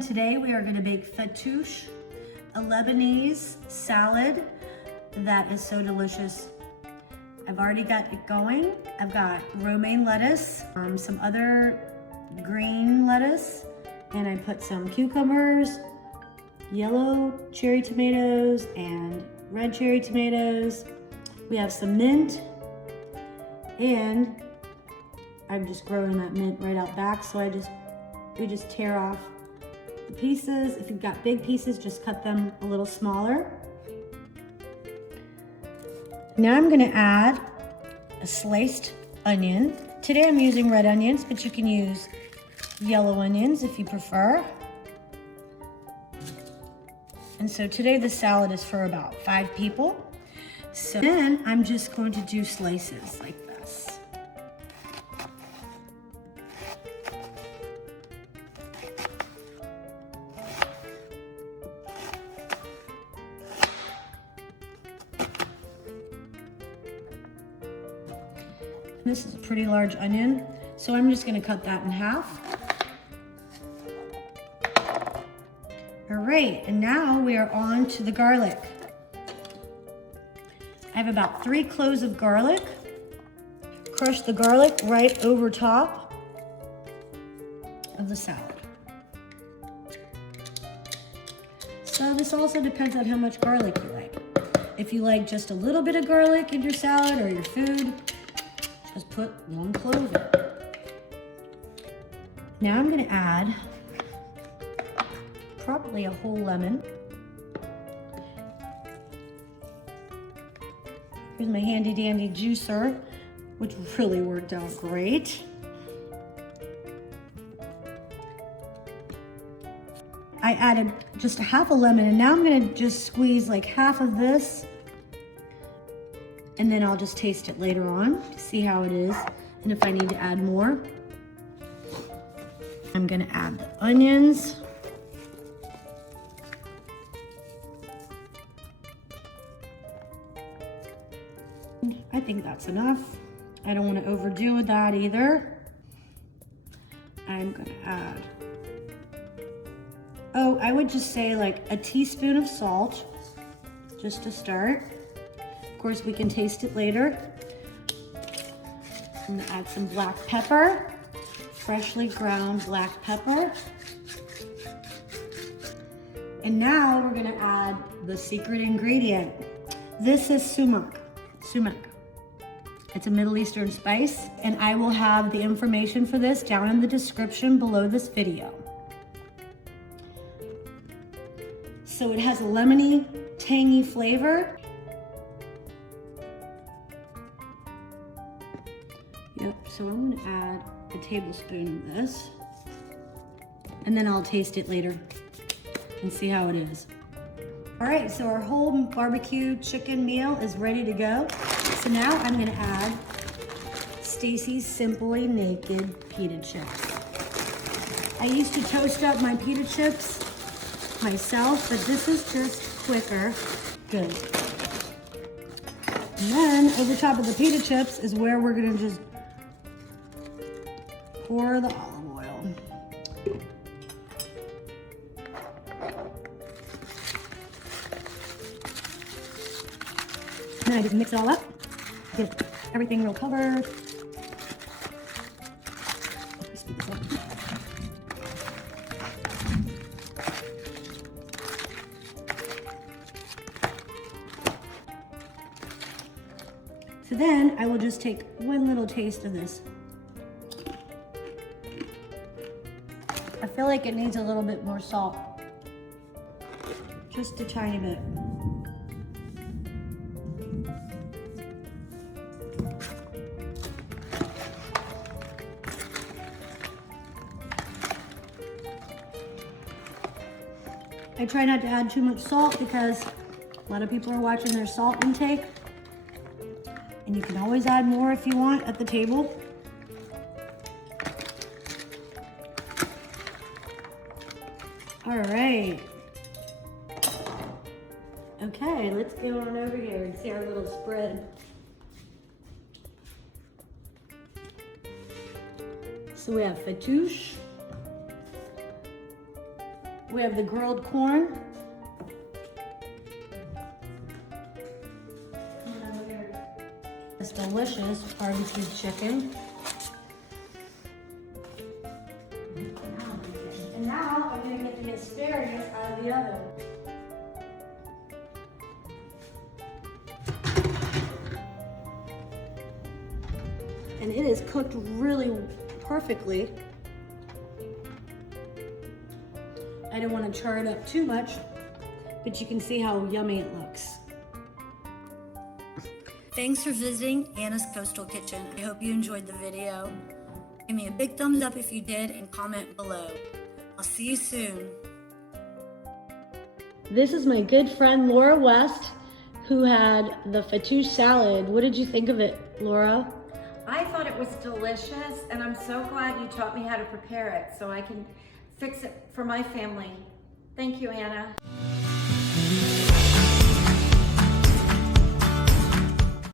everyone. Today we are going to bake fattoush, a Lebanese salad that is so delicious. I've already got it going. I've got romaine lettuce, some other green lettuce, and I put some cucumbers, yellow cherry tomatoes, and red cherry tomatoes. We have some mint, and I'm just growing that mint right out back, so we just tear off the pieces. If you've got big pieces, just cut them a little smaller. Now I'm gonna add a sliced onion. Today I'm using red onions, but you can use yellow onions if you prefer. And so today the salad is for about 5 people. So then I'm just going to do slices like this. This is a pretty large onion, so I'm just gonna cut that in half. All right, and now we are on to the garlic. I have about 3 cloves of garlic. Crush the garlic right over top of the salad. So this also depends on how much garlic you like. If you like just a little bit of garlic in your salad or your food, just put 1 clove in. Now I'm gonna add probably a whole lemon. Here's my handy dandy juicer, which really worked out great. I added just a half a lemon, and now I'm gonna just squeeze like half of this, and then I'll just taste it later on to see how it is and if I need to add more. I'm gonna add the onions. I think that's enough. I don't want to overdo that either. I'm gonna add, I would just say like a teaspoon of salt, just to start. Of course, we can taste it later. I'm gonna add some black pepper, freshly ground black pepper. And now we're gonna add the secret ingredient. This is sumac. It's a Middle Eastern spice, and I will have the information for this down in the description below this video. So it has a lemony, tangy flavor. Yep, so I'm gonna add a tablespoon of this, and then I'll taste it later and see how it is. All right, so our whole barbecue chicken meal is ready to go. So now I'm gonna add Stacy's Simply Naked pita chips. I used to toast up my pita chips myself, but this is just quicker. Good. And then over top of the pita chips is where we're gonna just pour the olive oil. And then I just mix it all up, get everything real covered. Speed this up. So then I will just take 1 little taste of this. I feel like it needs a little bit more salt. Just a tiny bit. I try not to add too much salt because a lot of people are watching their salt intake. And you can always add more if you want at the table. All right. Okay, let's go on over here and see our little spread. So we have fattoush, We have the grilled corn. This delicious barbecue chicken. And now I'm gonna get the asparagus out of the oven. And it is cooked really perfectly. I don't want to char it up too much, but you can see how yummy it looks. Thanks for visiting Anna's Coastal Kitchen. I hope you enjoyed the video. Give me a big thumbs up if you did and comment below. I'll see you soon. This is my good friend Laura West, who had the Fattoush salad. What did you think of it, Laura? I thought it was delicious, and I'm so glad you taught me how to prepare it so I can fix it for my family. Thank you, Anna.